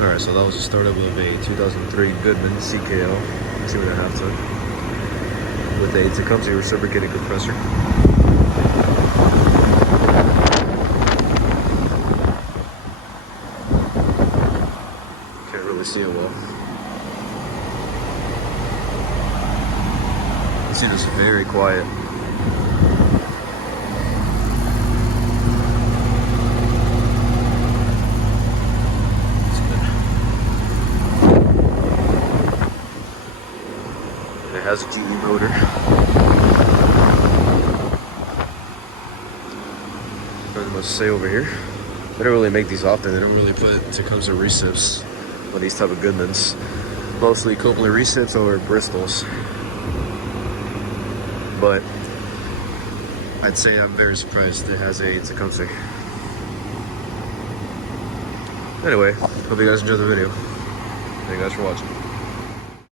Alright, so that was the startup of a 2003 Goodman CKL 2.5 ton with a Tecumseh reciprocating compressor. Can't really see it well. You see this very quiet. It has a GE motor. Nothing much to say over here. They don't really make these often. They don't really put Tecumseh recips on these type of Goodmans. Mostly Copeland recips or Bristols. But I'd say I'm very surprised it has a Tecumseh. Anyway, hope you guys enjoyed the video. Thank you guys for watching.